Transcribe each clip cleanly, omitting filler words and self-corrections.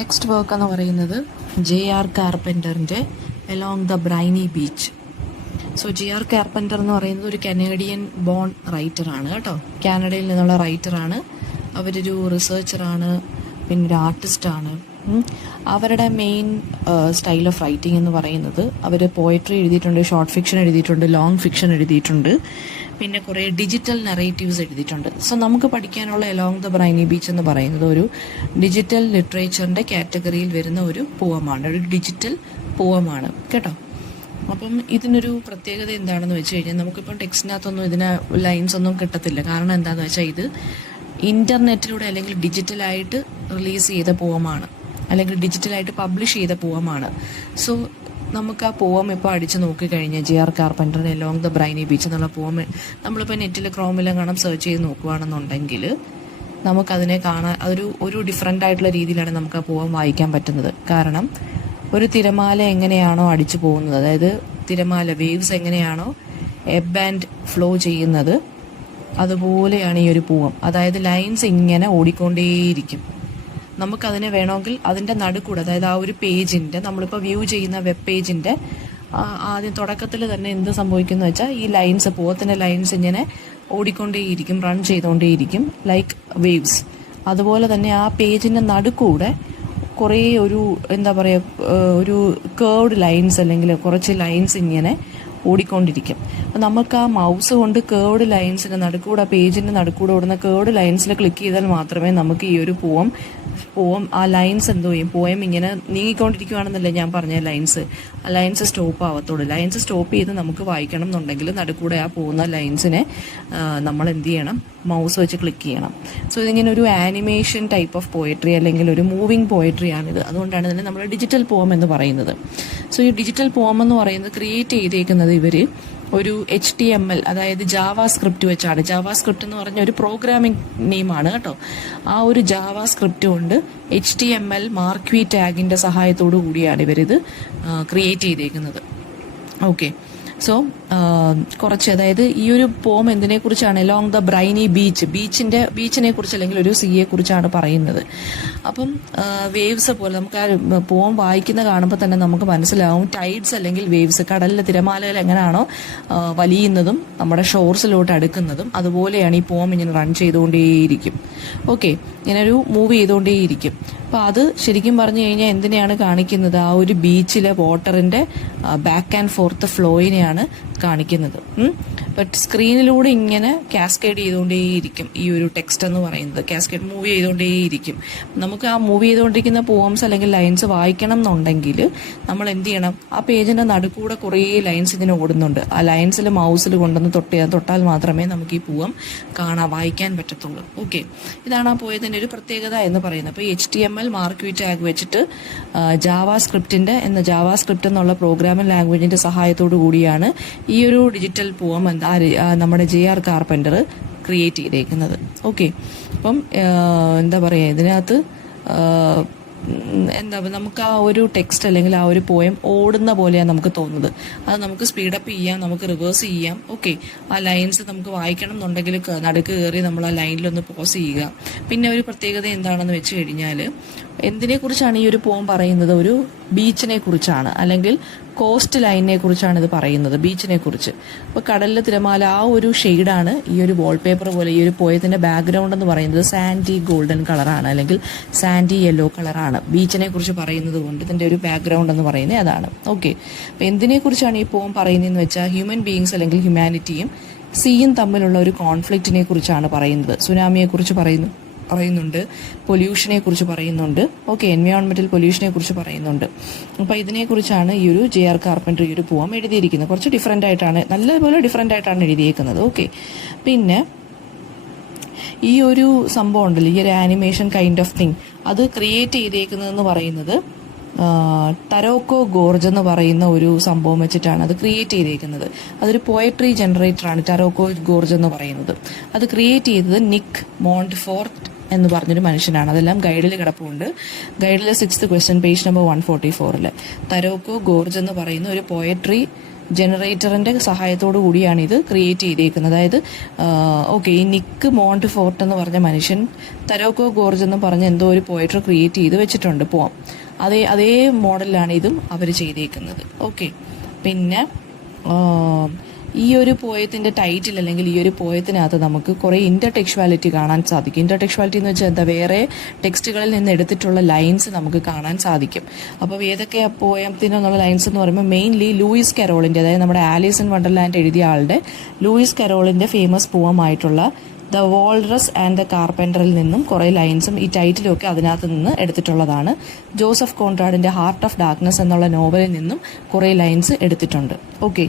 Next work എന്ന് പറയുന്നത് JR കാർപ്പൻ്ററിൻ്റെ along the briny beach. So JR Carpenter എന്ന് പറയുന്നത് ഒരു കനേഡിയൻ ബോൺ റൈറ്ററാണ് കേട്ടോ. കാനഡയിൽ നിന്നുള്ള റൈറ്ററാണ്. അവരൊരു റിസർച്ചറാണ്, പിന്നെ ഒരു ആർട്ടിസ്റ്റാണ്. അവരുടെ മെയിൻ സ്റ്റൈൽ ഓഫ് റൈറ്റിംഗ് എന്ന് പറയുന്നത് അവർ പോയട്രി എഴുതിയിട്ടുണ്ട്, ഷോർട്ട് ഫിക്ഷൻ എഴുതിയിട്ടുണ്ട്, ലോങ് ഫിക്ഷൻ എഴുതിയിട്ടുണ്ട്, പിന്നെ കുറേ ഡിജിറ്റൽ നറേറ്റീവ്സ് എഴുതിയിട്ടുണ്ട്. സോ നമുക്ക് പഠിക്കാനുള്ള എലോങ് ദ ബ്രൈനി ബീച്ച് എന്ന് പറയുന്നത് ഒരു ഡിജിറ്റൽ ലിറ്ററേച്ചറിൻ്റെ കാറ്റഗറിയിൽ വരുന്ന ഒരു പോവമാണ്, ഒരു ഡിജിറ്റൽ പോവമാണ് കേട്ടോ. അപ്പം ഇതിനൊരു പ്രത്യേകത എന്താണെന്ന് വെച്ച് കഴിഞ്ഞാൽ നമുക്കിപ്പം ടെക്സ്റ്റിനകത്തൊന്നും ഇതിന് ലൈൻസ് ഒന്നും കിട്ടത്തില്ല. കാരണം എന്താണെന്ന് വെച്ചാൽ ഇത് ഇൻ്റർനെറ്റിലൂടെ അല്ലെങ്കിൽ ഡിജിറ്റലായിട്ട് റിലീസ് ചെയ്ത പോവമാണ്, അല്ലെങ്കിൽ ഡിജിറ്റലായിട്ട് പബ്ലിഷ് ചെയ്ത പോവമാണ്. സോ നമുക്ക് ആ പോവം ഇപ്പോൾ അടിച്ച് നോക്കിക്കഴിഞ്ഞാൽ JR കാർപ്പൻ്ററിൻ്റെ എലോങ് ദ ബ്രൈനി ബീച്ച് എന്നുള്ള പോവം നമ്മളിപ്പോൾ നെറ്റിൽ ക്രോമിലും കാണാൻ സെർച്ച് ചെയ്ത് നോക്കുകയാണെന്നുണ്ടെങ്കിൽ നമുക്കതിനെ കാണാൻ ഒരു ഡിഫറെൻ്റ് ആയിട്ടുള്ള രീതിയിലാണ് നമുക്ക് ആ പോവം വായിക്കാൻ പറ്റുന്നത്. കാരണം ഒരു തിരമാല എങ്ങനെയാണോ അടിച്ചു പോകുന്നത്, അതായത് തിരമാല വേവ്സ് എങ്ങനെയാണോ എബ് ആൻഡ് ഫ്ലോ ചെയ്യുന്നത്, അതുപോലെയാണ് ഈ ഒരു പോവം. അതായത് ലൈൻസ് ഇങ്ങനെ ഓടിക്കൊണ്ടേയിരിക്കും. നമുക്കതിനെ വേണമെങ്കിൽ അതിൻ്റെ നടുക്കൂടെ, അതായത് ആ ഒരു പേജിൻ്റെ, നമ്മളിപ്പോൾ വ്യൂ ചെയ്യുന്ന വെബ് പേജിൻ്റെ ആദ്യം തുടക്കത്തിൽ തന്നെ എന്ത് സംഭവിക്കുന്നു വെച്ചാൽ ഈ ലൈൻസ്, പോവത്തിൻ്റെ ലൈൻസ് ഇങ്ങനെ ഓടിക്കൊണ്ടേയിരിക്കും, റൺ ചെയ്തുകൊണ്ടേയിരിക്കും ലൈക്ക് വേവ്സ്. അതുപോലെ തന്നെ ആ പേജിൻ്റെ നടുക്കൂടെ കുറേ എന്താ പറയുക, ഒരു കേർവ്ഡ് ലൈൻസ് അല്ലെങ്കിൽ കുറച്ച് ലൈൻസ് ഇങ്ങനെ ഓടിക്കൊണ്ടിരിക്കും. അപ്പം നമുക്ക് ആ മൗസ് കൊണ്ട് കേർവ്ഡ് ലൈൻസിൻ്റെ നടുക്കൂടെ, പേജിൻ്റെ നടുക്കൂടെ ഓടുന്ന കേർവ്ഡ് ലൈൻസിൽ ക്ലിക്ക് ചെയ്താൽ മാത്രമേ നമുക്ക് ഈ ഒരു പോവം ആ ലൈൻസ് എന്തോ ചെയ്യും, പോയം ഇങ്ങനെ നീങ്ങിക്കൊണ്ടിരിക്കുകയാണെന്നല്ലേ ഞാൻ പറഞ്ഞ ആ ലൈൻസ് സ്റ്റോപ്പ് ആവത്തുള്ളൂ. ലൈൻസ് സ്റ്റോപ്പ് ചെയ്ത് നമുക്ക് വായിക്കണം എന്നുണ്ടെങ്കിൽ നടുക്കൂടെ ആ പോകുന്ന ലൈൻസിനെ നമ്മൾ എന്ത് ചെയ്യണം, മൗസ് വെച്ച് ക്ലിക്ക് ചെയ്യണം. സോ ഇതിങ്ങനെ ഒരു ആനിമേഷൻ ടൈപ്പ് ഓഫ് പോയട്രി അല്ലെങ്കിൽ ഒരു മൂവിങ് പോയട്രിയാണിത്. അതുകൊണ്ടാണ് ഇതിനെ നമ്മൾ ഡിജിറ്റൽ പോം എന്ന് പറയുന്നത്. സോ ഈ ഡിജിറ്റൽ പോം എന്ന് പറയുന്നത് ക്രിയേറ്റ് ചെയ്തേക്കുന്നത് ഇവർ ഒരു HTML, അതായത് ജാവാ സ്ക്രിപ്റ്റ് വെച്ചാണ്. ജാവാ സ്ക്രിപ്റ്റ് എന്ന് പറഞ്ഞ ഒരു പ്രോഗ്രാമിംഗ് നെയിമാണ് കേട്ടോ. ആ ഒരു ജാവാ സ്ക്രിപ്റ്റ് കൊണ്ട് HTML മാർക്വി ടാഗിൻ്റെ സഹായത്തോടു കൂടിയാണ് ഇവരിത് ക്രിയേറ്റ് ചെയ്തേക്കുന്നത്. ഓക്കെ, സോ കുറച്ച്, അതായത് ഈ ഒരു പോം എന്തിനെ കുറിച്ചാണ്, എലോങ് ദ ബ്രൈനി ബീച്ചിനെ കുറിച്ച് അല്ലെങ്കിൽ ഒരു സീയെ കുറിച്ചാണ് പറയുന്നത്. അപ്പം വേവ്സ് പോലെ നമുക്ക് ആ പോം വായിക്കുന്ന കാണുമ്പോൾ തന്നെ നമുക്ക് മനസ്സിലാവും ടൈഡ്സ് അല്ലെങ്കിൽ വേവ്സ്, കടലിലെ തിരമാലകൾ എങ്ങനെയാണോ വലിയുന്നതും നമ്മുടെ ഷോർസിലോട്ട് അടുക്കുന്നതും അതുപോലെയാണ് ഈ പോം ഇങ്ങനെ റൺ ചെയ്തുകൊണ്ടേയിരിക്കും. ഓക്കെ, ഇങ്ങനെ ഒരു മൂവ് ചെയ്തുകൊണ്ടേയിരിക്കും. അപ്പോൾ അത് ശരിക്കും പറഞ്ഞു കഴിഞ്ഞാൽ എന്തിനെയാണ് കാണിക്കുന്നത്, ആ ഒരു ബീച്ചിലെ വാട്ടറിൻ്റെ ബാക്ക് ആൻഡ് ഫോർത്ത് ഫ്ലോയിനെയാണ് കാണിക്കുന്നത്. ബട്ട് സ്ക്രീനിലൂടെ ഇങ്ങനെ കാസ്കേഡ് ചെയ്തുകൊണ്ടേയിരിക്കും ഈ ഒരു ടെക്സ്റ്റ് എന്ന് പറയുന്നത്. കാസ്കേഡ് മൂവ് ചെയ്തുകൊണ്ടേയിരിക്കും. നമുക്ക് ആ മൂവ് ചെയ്തുകൊണ്ടിരിക്കുന്ന പോംസ് അല്ലെങ്കിൽ ലൈൻസ് വായിക്കണം എന്നുണ്ടെങ്കിൽ നമ്മൾ എന്ത് ചെയ്യണം, ആ പേജിൻ്റെ നടുക്കൂടെ കുറേ ലൈൻസ് ഇതിന് ഓടുന്നുണ്ട്. ആ ലൈൻസിൽ മൗസിൽ കൊണ്ടുവന്ന് തൊട്ടാൽ മാത്രമേ നമുക്ക് ഈ പോം വായിക്കാൻ പറ്റത്തുള്ളൂ. ഓക്കെ, ഇതാണ് ആ പോയതിൻ്റെ ഒരു പ്രത്യേകത എന്ന് പറയുന്നത്. അപ്പോൾ HTML മാർക്വി ടാഗ് വെച്ചിട്ട് ജാവാ സ്ക്രിപ്റ്റ് എന്നുള്ള പ്രോഗ്രാമിംഗ് ലാംഗ്വേജിൻ്റെ സഹായത്തോടു കൂടിയാണ് ഈ ഒരു ഡിജിറ്റൽ പോം നമ്മുടെ JR കാർപ്പൻ്റർ ക്രിയേറ്റ് ചെയ്തേക്കുന്നത്. ഓക്കെ, അപ്പം എന്താ പറയുക, ഇതിനകത്ത് നമുക്ക് ആ ഒരു ടെക്സ്റ്റ് അല്ലെങ്കിൽ ആ ഒരു പോയം ഓടുന്ന പോലെയാണ് നമുക്ക് തോന്നുന്നത്. അത് നമുക്ക് സ്പീഡപ്പ് ചെയ്യാം, നമുക്ക് റിവേഴ്സ് ചെയ്യാം. ഓക്കെ, ആ ലൈൻസ് നമുക്ക് വായിക്കണം എന്നുണ്ടെങ്കിൽ നടുക്ക് കയറി നമ്മൾ ആ ലൈനിലൊന്ന് പോസ് ചെയ്യുക. പിന്നെ ഒരു പ്രത്യേകത എന്താണെന്ന് വെച്ച് കഴിഞ്ഞാൽ, എന്തിനെക്കുറിച്ചാണ് ഈ ഒരു പോം പറയുന്നത്, ഒരു ബീച്ചിനെ കുറിച്ചാണ് അല്ലെങ്കിൽ കോസ്റ്റ് ലൈനിനെ കുറിച്ചാണ് ഇത് പറയുന്നത്, ബീച്ചിനെ കുറിച്ച്. അപ്പോൾ കടലിലെ തിരമാല ആ ഒരു ഷെയ്ഡാണ് ഈ ഒരു വാൾപേപ്പർ പോലെ. ഈ ഒരു പോയത്തിൻ്റെ ബാക്ക്ഗ്രൗണ്ട് എന്ന് പറയുന്നത് സാൻഡി ഗോൾഡൻ കളറാണ് അല്ലെങ്കിൽ സാൻഡി യെല്ലോ കളറാണ്. ബീച്ചിനെ കുറിച്ച് പറയുന്നത് കൊണ്ട് ഇതിൻ്റെ ഒരു ബാക്ക്ഗ്രൗണ്ട് എന്ന് പറയുന്നത് അതാണ്. ഓക്കെ, അപ്പോൾ എന്തിനെക്കുറിച്ചാണ് ഈ പോം പറയുന്നതെന്ന് വെച്ചാൽ ഹ്യൂമൻ ബീയിങ്സ് അല്ലെങ്കിൽ ഹ്യൂമാനിറ്റിയും സീയും തമ്മിലുള്ള ഒരു കോൺഫ്ലിക്റ്റിനെ കുറിച്ചാണ് പറയുന്നത്. സുനാമിയെക്കുറിച്ച് പറയുന്നുണ്ട്, പൊല്യൂഷനെ കുറിച്ച് പറയുന്നുണ്ട്. ഓക്കെ, എൻവയോൺമെന്റൽ പൊല്യൂഷനെ കുറിച്ച് പറയുന്നുണ്ട്. അപ്പോൾ ഇതിനെക്കുറിച്ചാണ് ഈ ഒരു JR കാർപ്പൻ്റർ ഈ ഒരു പോം എഴുതിയിരിക്കുന്നത്. കുറച്ച് ഡിഫറെൻ്റ് ആയിട്ടാണ്, നല്ലപോലെ ഡിഫറെൻ്റ് ആയിട്ടാണ് എഴുതിയേക്കുന്നത്. ഓക്കെ, പിന്നെ ഈ ഒരു സംഭവം ഉണ്ടല്ലോ, ഈ ഒരു ആനിമേഷൻ കൈൻഡ് ഓഫ് തിങ്, അത് ക്രിയേറ്റ് ചെയ്തേക്കുന്നതെന്ന് പറയുന്നത് ടരോക്കോ ഗോർജ് എന്ന് പറയുന്ന ഒരു സംഭവം വെച്ചിട്ടാണ് അത് ക്രിയേറ്റ് ചെയ്തേക്കുന്നത്. അതൊരു പോയട്രി ജനറേറ്ററാണ് ടരോക്കോ ഗോർജ് എന്ന് പറയുന്നത്. അത് ക്രിയേറ്റ് ചെയ്തത് നിക്ക് മോണ്ട്ഫോർട്ട് എന്ന് പറഞ്ഞൊരു മനുഷ്യനാണ്. അതെല്ലാം ഗൈഡിൽ കിടപ്പുണ്ട്. ഗൈഡിലെ 6th question, page number 144. Taroko gorge എന്ന് പറയുന്ന ഒരു പോയട്രി ജനറേറ്ററിൻ്റെ സഹായത്തോടു കൂടിയാണ് ഇത് ക്രിയേറ്റ് ചെയ്തേക്കുന്നത്. അതായത് ഓക്കെ, ഈ നിക്ക് മോണ്ട് ഫോർട്ട് എന്ന് പറഞ്ഞ മനുഷ്യൻ തരോക്കോ ഗോർജ് എന്ന് പറഞ്ഞ എന്തോ ഒരു പോയട്രി ക്രിയേറ്റ് ചെയ്ത് വെച്ചിട്ടുണ്ട് പോവാം. അതേ മോഡലിലാണ് ഇതും അവർ ചെയ്തേക്കുന്നത്. ഓക്കെ, പിന്നെ ഈ ഒരു പോയത്തിൻ്റെ ടൈറ്റിൽ അല്ലെങ്കിൽ ഈ ഒരു പോയത്തിനകത്ത് നമുക്ക് കുറേ ഇൻ്റർടെക്ച്വാലിറ്റി കാണാൻ സാധിക്കും. ഇൻ്റർടെക്ച്വാലിറ്റി എന്ന് വെച്ചാൽ എന്താ, വേറെ ടെക്സ്റ്റുകളിൽ നിന്ന് എടുത്തിട്ടുള്ള ലൈൻസ് നമുക്ക് കാണാൻ സാധിക്കും. അപ്പോൾ ഏതൊക്കെ പോയത്തിനുള്ള ലൈൻസ് എന്ന് പറയുമ്പോൾ മെയിൻലി ലൂയിസ് കരോളിൻ്റെ, അതായത് നമ്മുടെ ആലീസ് ഇൻ വണ്ടർലാൻഡ് എഴുതിയ ആളുടെ ലൂയിസ് കരോളിൻ്റെ ഫേമസ് പോയമായിട്ടുള്ള ദ വാൾറസ് ആൻഡ് ദ കാർപ്പൻറ്ററിൽ നിന്നും കുറേ ലൈൻസും ഈ ടൈറ്റിലും ഒക്കെ അതിനകത്ത് നിന്ന് എടുത്തിട്ടുള്ളതാണ്. ജോസഫ് കോൺറാഡിൻ്റെ ഹാർട്ട് ഓഫ് ഡാർക്ക്നെസ് എന്നുള്ള നോവലിൽ നിന്നും കുറേ ലൈൻസ് എടുത്തിട്ടുണ്ട്. ഓക്കെ,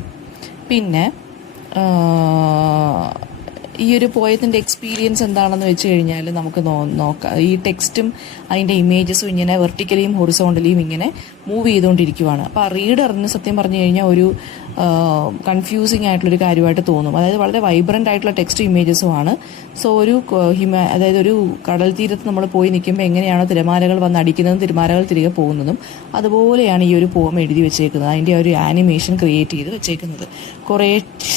പിന്നെ ഈ ഒരു പോയത്തിൻ്റെ എക്സ്പീരിയൻസ് എന്താണെന്ന് വെച്ച് കഴിഞ്ഞാൽ നമുക്ക് നോക്കാം. ഈ ടെക്സ്റ്റും അതിൻ്റെ ഇമേജസും ഇങ്ങനെ വെർട്ടിക്കലിയും ഹൊറിസോണ്ടലിയും ഇങ്ങനെ മൂവ് ചെയ്തുകൊണ്ടിരിക്കുവാണ്. അപ്പോൾ ആ റീഡറിന് സത്യം പറഞ്ഞു കഴിഞ്ഞാൽ ഒരു കൺഫ്യൂസിങ് ആയിട്ടുള്ളൊരു കാര്യമായിട്ട് തോന്നും. അതായത് വളരെ വൈബ്രൻ്റ് ആയിട്ടുള്ള ടെക്സ്റ്റ് ഇമേജസും ആണ്. സോ ഒരു അതായത് ഒരു കടൽ തീരത്ത് നമ്മൾ പോയി നിൽക്കുമ്പോൾ എങ്ങനെയാണോ തിരമാലകൾ വന്ന് അടിക്കുന്നതും തിരമാലകൾ തിരികെ പോകുന്നതും അതുപോലെയാണ് ഈ ഒരു പോം എഴുതി വെച്ചേക്കുന്നത്. അതിൻ്റെ ഒരു ആനിമേഷൻ ക്രിയേറ്റ് ചെയ്ത് വെച്ചേക്കുന്നത്. കുറേ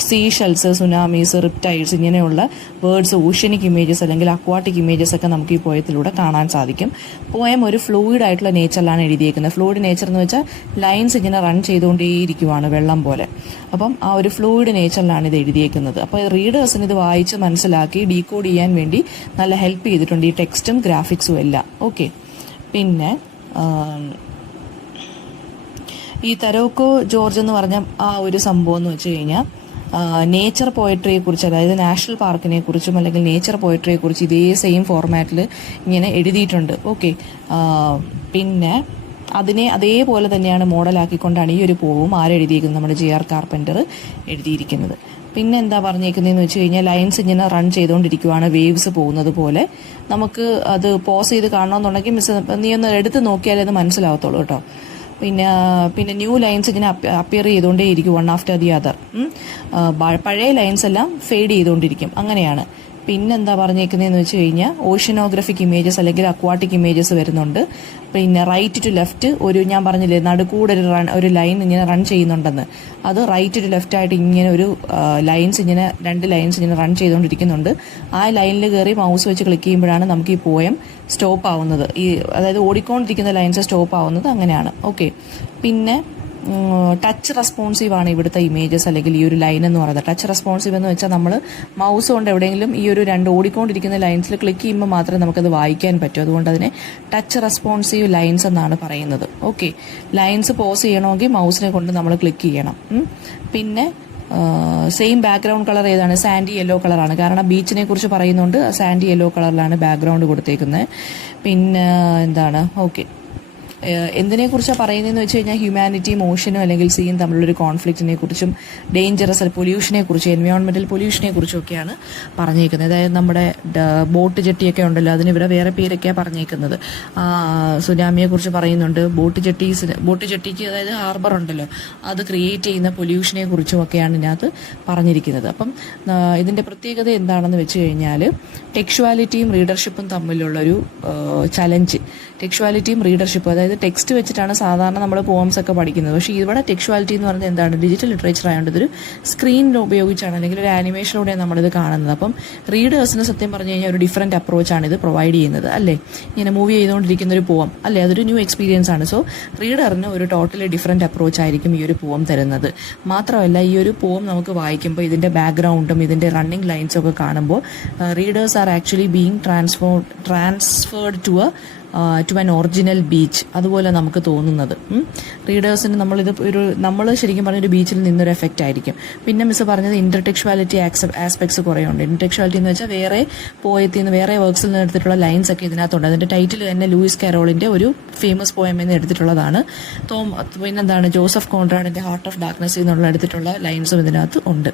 സീ ഷെൽസ്, സുനാമീസ്, റിപ്റ്റൈൽസ് ഇങ്ങനെയുള്ള വേർഡ്സ്, ഓഷ്യനിക് ഇമേജസ് അല്ലെങ്കിൽ അക്വാട്ടിക് ഇമേജസ് ഒക്കെ നമുക്ക് ഈ പോയത്തിലൂടെ കാണാൻ സാധിക്കും. പോയം ഒരു ഫ്ലൂയിഡ് ആയിട്ടുള്ള നേച്ചറിലാണ് എഴുതിയേക്കുന്നത്. ഫ്ലൂയിഡ് നേച്ചർ എന്ന് വെച്ചാൽ ലൈൻസ് ഇങ്ങനെ റൺ ചെയ്തുകൊണ്ടേയിരിക്കുവാണ് വെള്ളം പോലെ. അപ്പം ആ ഒരു ഫ്ലൂയിഡ് നേച്ചറിലാണ് ഇത് എഴുതിയേക്കുന്നത്. അപ്പോൾ റീഡേഴ്സിന് ഇത് വായിച്ച് മനസ്സിലാക്കി ഡീകോഡ് ചെയ്യാൻ വേണ്ടി നല്ല ഹെൽപ്പ് ചെയ്തിട്ടുണ്ട് ഈ ടെക്സ്റ്റും ഗ്രാഫിക്സും എല്ലാം. ഓക്കെ, പിന്നെ ഈ തരോക്കോ ജോർജ് എന്ന് പറഞ്ഞ ആ ഒരു സംഭവം എന്ന് വെച്ച് കഴിഞ്ഞാൽ നേച്ചർ പോയട്രിയെ കുറിച്ച്, അതായത് നാഷണൽ പാർക്കിനെ കുറിച്ചും അല്ലെങ്കിൽ നേച്ചർ പോയട്രിയെ കുറിച്ച് ഇതേ സെയിം ഫോർമാറ്റിൽ ഇങ്ങനെ എഴുതിയിട്ടുണ്ട്. ഓക്കെ, പിന്നെ അതിനെ അതേപോലെ തന്നെയാണ് മോഡലാക്കിക്കൊണ്ടാണ് ഈ ഒരു പോവും ആരെഴുതിയിരിക്കുന്നത്, നമ്മുടെ JR കാർപ്പൻ്റർ എഴുതിയിരിക്കുന്നത്. പിന്നെ എന്താ പറഞ്ഞേക്കുന്നതെന്ന് വെച്ച് കഴിഞ്ഞാൽ ലൈൻസ് ഇങ്ങനെ റൺ ചെയ്തുകൊണ്ടിരിക്കുവാണ്, വേവ്സ് പോകുന്നത് പോലെ. നമുക്ക് അത് പോസ് ചെയ്ത് കാണണമെന്നുണ്ടെങ്കിൽ നീ ഒന്ന് എടുത്ത് നോക്കിയാലേ അത് മനസ്സിലാവത്തുള്ളൂ കേട്ടോ. പിന്നെ ന്യൂ ലൈൻസ് ഇങ്ങനെ അപ്പിയർ ചെയ്തുകൊണ്ടേ ഇരിക്കും, വൺ ആഫ്റ്റർ ദി അതർ. പഴയ ലൈൻസ് എല്ലാം ഫെയ്ഡ് ചെയ്തുകൊണ്ടിരിക്കും, അങ്ങനെയാണ്. പിന്നെന്താ പറഞ്ഞേക്കുന്നതെന്ന് വെച്ച് കഴിഞ്ഞാൽ ഓഷ്യനോഗ്രഫിക് ഇമേജസ് അല്ലെങ്കിൽ അക്വാട്ടിക് ഇമേജസ് വരുന്നുണ്ട്. പിന്നെ റൈറ്റ് ടു ലെഫ്റ്റ് ഞാൻ പറഞ്ഞില്ലേ നടുക്കൂടെ ഒരു ലൈൻ ഇങ്ങനെ റൺ ചെയ്യുന്നുണ്ടെന്ന്, അത് റൈറ്റ് ടു ലെഫ്റ്റ് ആയിട്ട് ഇങ്ങനെ ഒരു രണ്ട് ലൈൻസ് ഇങ്ങനെ റൺ ചെയ്തുകൊണ്ടിരിക്കുന്നുണ്ട്. ആ ലൈനിൽ കയറി മൗസ് വെച്ച് ക്ലിക്ക് ചെയ്യുമ്പോഴാണ് നമുക്ക് ഈ പോയം സ്റ്റോപ്പ് ആവുന്നത്. അതായത് ഓടിക്കൊണ്ടിരിക്കുന്ന ലൈൻസ് സ്റ്റോപ്പ് ആവുന്നത് അങ്ങനെയാണ്. ഓക്കെ, പിന്നെ ടച്ച് റെസ്പോൺസീവ് ആണ് ഇവിടുത്തെ ഇമേജസ് അല്ലെങ്കിൽ ഈ ഒരു ലൈൻ എന്ന് പറയുന്നത്. ടച്ച് റെസ്പോൺസീവ് എന്ന് വെച്ചാൽ നമ്മൾ മൗസ് കൊണ്ട് എവിടെയെങ്കിലും ഈ ഒരു രണ്ട് ഓടിക്കൊണ്ടിരിക്കുന്ന ലൈൻസിൽ ക്ലിക്ക് ചെയ്യുമ്പോൾ മാത്രമേ നമുക്കത് വായിക്കാൻ പറ്റൂ. അതുകൊണ്ട് അതിനെ ടച്ച് റെസ്പോൺസീവ് ലൈൻസ് എന്നാണ് പറയുന്നത്. ഓക്കെ, ലൈൻസ് പോസ് ചെയ്യണമെങ്കിൽ മൗസിനെ കൊണ്ട് നമ്മൾ ക്ലിക്ക് ചെയ്യണം. പിന്നെ സെയിം ബാക്ക്ഗ്രൗണ്ട് കളർ ഏതാണ്? സാൻഡി യെല്ലോ കളറാണ്. കാരണം ബീച്ചിനെ കുറിച്ച് പറയുന്നുണ്ട്, സാൻഡി യെല്ലോ കളറിലാണ് ബാക്ക്ഗ്രൗണ്ട് കൊടുത്തേക്കുന്നത്. പിന്നെ എന്താണ്, ഓക്കെ, എന്തിനെ കുറിച്ചാണ് പറയുന്നതെന്ന് വെച്ച് കഴിഞ്ഞാൽ ഹ്യൂമാനിറ്റിയും ഓഷനും അല്ലെങ്കിൽ സീയും തമ്മിലുള്ളൊരു കോൺഫ്ലിക്റ്റിനെ കുറിച്ചും ഡേഞ്ചറസ് പൊല്യൂഷനെ കുറിച്ചും എൻവയോൺമെന്റൽ പൊല്യൂഷനെ കുറിച്ചും ഒക്കെയാണ് പറഞ്ഞേക്കുന്നത്. അതായത് നമ്മുടെ ബോട്ട് ജെട്ടിയൊക്കെ ഉണ്ടല്ലോ, അതിന് ഇവിടെ വേറെ പേരൊക്കെയാണ് പറഞ്ഞേക്കുന്നത്. സുനാമിയെ കുറിച്ച് പറയുന്നുണ്ട്. ബോട്ട് ജെട്ടിക്ക് അതായത് ഹാർബർ ഉണ്ടല്ലോ, അത് ക്രിയേറ്റ് ചെയ്യുന്ന പൊല്യൂഷനെ കുറിച്ചും ഒക്കെയാണ് ഇതിനകത്ത് പറഞ്ഞിരിക്കുന്നത്. അപ്പം ഇതിന്റെ പ്രത്യേകത എന്താണെന്ന് വെച്ച് കഴിഞ്ഞാൽ ടെക്സ്ച്വാലിറ്റിയും റീഡർഷിപ്പും തമ്മിലുള്ളൊരു ചലഞ്ച്. ടെക്സ്ച്വാലിറ്റിയും റീഡർഷിപ്പും, അതായത് ടെക്സ്റ്റ് വെച്ചിട്ടാണ് സാധാരണ നമ്മൾ പോംസ് ഒക്കെ പഠിക്കുന്നത്. പക്ഷേ ഇവിടെ ടെക്സ്ച്വാലിറ്റി എന്ന് പറഞ്ഞാൽ എന്താണ്, ഡിജിറ്റൽ ലിറ്ററേച്ചർ ആയതുകൊണ്ട് ഇതൊരു സ്ക്രീനിൽ ഉപയോഗിച്ചാണ് അല്ലെങ്കിൽ ഒരു ആനിമേഷനിലൂടെയാണ് നമ്മളിത് കാണുന്നത്. അപ്പം റീഡേഴ്സിന് സത്യം പറഞ്ഞു കഴിഞ്ഞാൽ ഒരു ഡിഫറൻറ്റ് അപ്രോച്ചാണ് ഇത് പ്രൊവൈഡ് ചെയ്യുന്നത്, അല്ലേ? ഇങ്ങനെ മൂവ് ചെയ്തുകൊണ്ടിരിക്കുന്ന ഒരു പോം അല്ലേ, അതൊരു ന്യൂ എക്സ്പീരിയൻസ് ആണ്. സോ റീഡറിന് ഒരു ടോട്ടലി ഡിഫറൻറ്റ് അപ്രോച്ച് ആയിരിക്കും ഈ ഒരു പോം തരുന്നത്. മാത്രമല്ല ഈ ഒരു പോം നമുക്ക് വായിക്കുമ്പോൾ ഇതിൻ്റെ ബാക്ക്ഗ്രൗണ്ടും ഇതിൻ്റെ റണ്ണിങ് ലൈൻസും ഒക്കെ കാണുമ്പോൾ readers are actually being transferred to an original beach, അതുപോലെ നമുക്ക് തോന്നുന്നത്. റീഡേഴ്സിന് നമ്മൾ ശരിക്കും പറഞ്ഞൊരു ബീച്ചിൽ നിന്നൊരു എഫക്റ്റ് ആയിരിക്കും. പിന്നെ മിസ് പറഞ്ഞത് ഇന്റർടെക്ച്വാലിറ്റി ആസ്പെക്ട്സ് കുറേ ഉണ്ട്. ഇന്റർടെക്ച്വാലിറ്റി എന്ന് വെച്ചാൽ വേറെ പോയത്തിൽ നിന്ന് വേറെ വർക്ക്സിൽ നിന്ന് എടുത്തിട്ടുള്ള ലൈൻസ് ഒക്കെ ഇതിനകത്തുണ്ട്. അതിന്റെ ടൈറ്റിൽ തന്നെ ലൂയിസ് കാരോളിന്റെ ഒരു ഫേമസ് പോയം എന്ന് എടുത്തിട്ടുള്ളതാണ്. പിന്നെന്താണ് ജോസഫ് കോൺറാഡിന്റെ ഹാർട്ട് ഓഫ് ഡാർക്ക്നെസ് എന്നുള്ള എടുത്തിട്ടുള്ള ലൈൻസും ഇതിനകത്ത് ഉണ്ട്.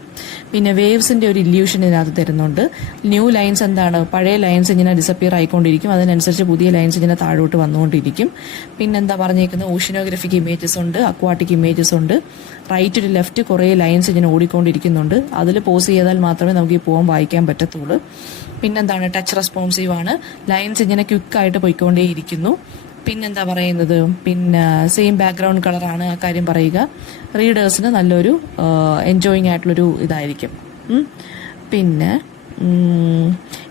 പിന്നെ വേവ്സിന്റെ ഒരു ഇല്യൂഷൻ ഇതിനകത്ത് തരുന്നുണ്ട്. ന്യൂ ലൈൻസ് എന്താണ്, പഴയ ലൈൻസ് ഇങ്ങനെ ഡിസപ്പിയർ ആയിക്കൊണ്ടിരിക്കും, അതിനനുസരിച്ച് പുതിയ ലൈൻസ് ഇങ്ങനെ താഴോട്ട് വന്നുകൊണ്ടിരിക്കും. പിന്നെന്താ പറഞ്ഞേക്കുന്നത്, ഓഷ്യനോഗ്രഫിക് ഇമേജസ് ഉണ്ട്, അക്വാട്ടിക് ഇമേജസ് ഉണ്ട്. റൈറ്റ് ടു ലെഫ്റ്റ് കുറേ ലൈൻസ് ഇങ്ങനെ ഓടിക്കൊണ്ടിരിക്കുന്നുണ്ട്. അതിൽ പോസ് ചെയ്താൽ മാത്രമേ നമുക്ക് ഈ പോം വായിക്കാൻ പറ്റത്തുള്ളൂ. പിന്നെന്താണ് ടച്ച് റെസ്പോൺസീവ് ആണ്, ലൈൻസ് ഇങ്ങനെ ക്വിക്കായിട്ട് പോയിക്കൊണ്ടേയിരിക്കുന്നു. പിന്നെന്താ പറയുന്നത്, പിന്നെ സെയിം ബാക്ക്ഗ്രൗണ്ട് കളറാണ് ആ കാര്യം പറയുക. റീഡേഴ്സിന് നല്ലൊരു എൻജോയിങ് ആയിട്ടുള്ളൊരു ഇതായിരിക്കും. പിന്നെ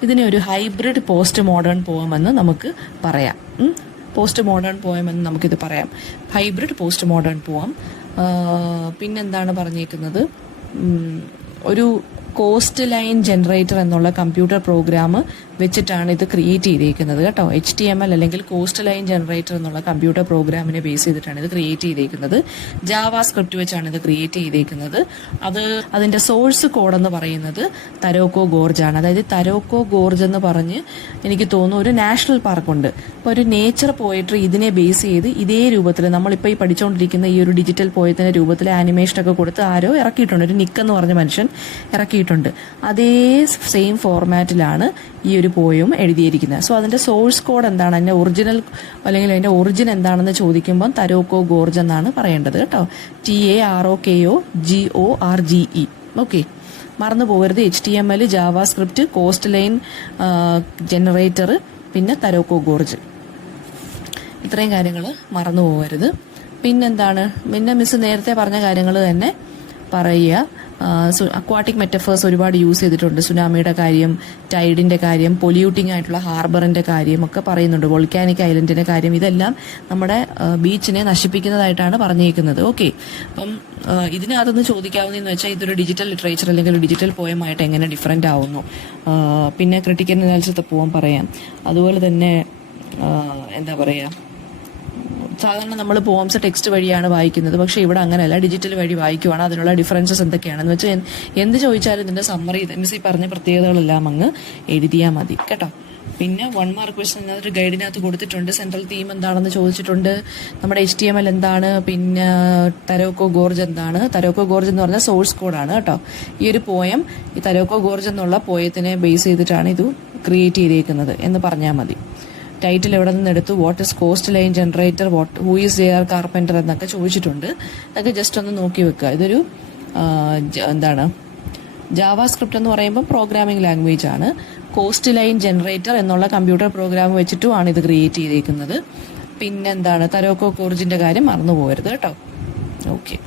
ഇതിനെ ഒരു ഹൈബ്രിഡ് പോസ്റ്റ് മോഡേൺ പോയം എന്ന് നമുക്ക് പറയാം. പോസ്റ്റ് മോഡേൺ പോയം എന്ന് നമുക്കിത് പറയാം, ഹൈബ്രിഡ് പോസ്റ്റ് മോഡേൺ പോയം. പിന്നെന്താണ് പറഞ്ഞേക്കുന്നത്, ഒരു കോസ്റ്റ് ലൈൻ ജനറേറ്റർ എന്നുള്ള കമ്പ്യൂട്ടർ പ്രോഗ്രാം വെച്ചിട്ടാണ് ഇത് ക്രിയേറ്റ് ചെയ്തേക്കുന്നത് കേട്ടോ. HTML അല്ലെങ്കിൽ കോസ്റ്റ് ലൈൻ ജനറേറ്റർ എന്നുള്ള കമ്പ്യൂട്ടർ പ്രോഗ്രാമിനെ ബേസ് ചെയ്തിട്ടാണ് ഇത് ക്രിയേറ്റ് ചെയ്തേക്കുന്നത്. ജാവാ സ്ക്രിപ്റ്റ് വെച്ചാണ് ഇത് ക്രിയേറ്റ് ചെയ്തേക്കുന്നത്. അതിന്റെ സോഴ്സ് കോഡ് എന്ന് പറയുന്നത് തരോക്കോ ഗോർജ് ആണ്. അതായത് തരോക്കോ ഗോർജ് എന്ന് പറഞ്ഞ് എനിക്ക് തോന്നുന്നു ഒരു നാഷണൽ പാർക്കുണ്ട്. അപ്പോൾ ഒരു നേച്ചർ പോയട്രി ഇതിനെ ബേസ് ചെയ്ത് ഇതേ രൂപത്തിൽ നമ്മളിപ്പോൾ ഈ പഠിച്ചുകൊണ്ടിരിക്കുന്ന ഈ ഒരു ഡിജിറ്റൽ പോയത്തിന്റെ രൂപത്തിൽ ആനിമേഷനൊക്കെ കൊടുത്ത് ആരോ ഇറക്കിയിട്ടുണ്ട്, ഒരു നിക്ക് എന്ന് പറഞ്ഞ മനുഷ്യൻ ഇറക്കിയിട്ടുണ്ട്. അതേ സെയിം ഫോർമാറ്റിലാണ് ഈ ഒരു പോയും എഴുതിയിരിക്കുന്നത്. സോ അതിന്റെ സോഴ്സ് കോഡ് എന്താണ്, അതിന്റെ ഒറിജിനൽ അല്ലെങ്കിൽ അതിന്റെ ഒറിജിൻ എന്താണെന്ന് ചോദിക്കുമ്പോൾ തരോക്കോ ഗോർജ് എന്നാണ് പറയേണ്ടത് കേട്ടോ. TAROKOGORGE. ഓക്കെ, മറന്നു പോകരുത്. HTML, Java script, cost line generator, പിന്നെ തരോക്കോ ഗോർജ്, ഇത്രയും കാര്യങ്ങൾ മറന്നു പോകരുത്. പിന്നെന്താണ്, പിന്നെ മിസ് നേരത്തെ പറഞ്ഞ കാര്യങ്ങൾ തന്നെ പറയുക. അക്വാട്ടിക് മെറ്റഫേഴ്സ് ഒരുപാട് യൂസ് ചെയ്തിട്ടുണ്ട്. സുനാമിയുടെ കാര്യം, ടൈഡിന്റെ കാര്യം, പൊല്യൂട്ടിംഗ് ആയിട്ടുള്ള ഹാർബറിന്റെ കാര്യം ഒക്കെ പറയുന്നുണ്ട്, വോൾക്കാനിക് ഐലൻഡിന്റെ കാര്യം. ഇതെല്ലാം നമ്മുടെ ബീച്ചിനെ നശിപ്പിക്കുന്നതായിട്ടാണ് പറഞ്ഞേക്കുന്നത്. ഓക്കെ, അപ്പം ഇതിനകത്തുനിന്ന് ചോദിക്കാവുന്നതെന്ന് വെച്ചാൽ ഇതൊരു ഡിജിറ്റൽ ലിറ്ററേച്ചർ അല്ലെങ്കിൽ ഒരു ഡിജിറ്റൽ പോയമായിട്ട് എങ്ങനെ ഡിഫറെന്റ് ആവുന്നു. പിന്നെ ക്രിട്ടിക്കൽ അനാലിസിസത്തെ പോകാൻ പറയാം. അതുപോലെ തന്നെ എന്താ പറയുക, സാധാരണ നമ്മൾ പോംസ് ടെക്സ്റ്റ് വഴിയാണ് വായിക്കുന്നത്, പക്ഷേ ഇവിടെ അങ്ങനെയല്ല, ഡിജിറ്റൽ വഴി വായിക്കുവാണ്. അതിനുള്ള ഡിഫറൻസസ് എന്തൊക്കെയാണെന്ന് വെച്ചാൽ എന്ത് ചോദിച്ചാലും ഇതിന്റെ സമ്മറി മിസ് ഈ പറഞ്ഞ പ്രത്യേകതകളെല്ലാം അങ്ങ് എഴുതിയാൽ മതി കേട്ടോ. പിന്നെ 1 മാർക്ക് ക്വസ്റ്റ്യൻ ഒരു ഗൈഡിനകത്ത് കൊടുത്തിട്ടുണ്ട്. സെൻട്രൽ തീം എന്താണെന്ന് ചോദിച്ചിട്ടുണ്ട്, നമ്മുടെ HTML എന്താണ്, പിന്നെ തരോക്കോ ഗോർജ് എന്താണ്. തരോക്കോ ഗോർജ് എന്ന് പറഞ്ഞാൽ സോഴ്സ് കോഡാണ് കേട്ടോ. ഈ ഒരു പോയം ഈ തരോക്കോ ഗോർജ് എന്നുള്ള പോയത്തിനെ ബേസ് ചെയ്തിട്ടാണ് ഇത് ക്രിയേറ്റ് ചെയ്തേക്കുന്നത് എന്ന് പറഞ്ഞാൽ മതി. ടൈറ്റിൽ എവിടെ നിന്ന് എടുത്തു, what is cost line generator, who is JR carpenter എന്നൊക്കെ ചോദിച്ചിട്ടുണ്ട്. അതൊക്കെ ജസ്റ്റ് ഒന്ന് നോക്കി വെക്കുക. ഇതൊരു എന്താണ്, ജാവാ സ്ക്രിപ്റ്റ് എന്ന് പറയുമ്പോൾ പ്രോഗ്രാമിംഗ് ലാംഗ്വേജ് ആണ്. കോസ്റ്റ് ലൈൻ ജനറേറ്റർ എന്നുള്ള കമ്പ്യൂട്ടർ പ്രോഗ്രാം വെച്ചിട്ടുമാണ് ഇത് ക്രിയേറ്റ് ചെയ്തേക്കുന്നത്. പിന്നെന്താണ്, തരോക്കോ ഗോർജിന്റെ കാര്യം മറന്നു പോകരുത് കേട്ടോ. ഓക്കെ.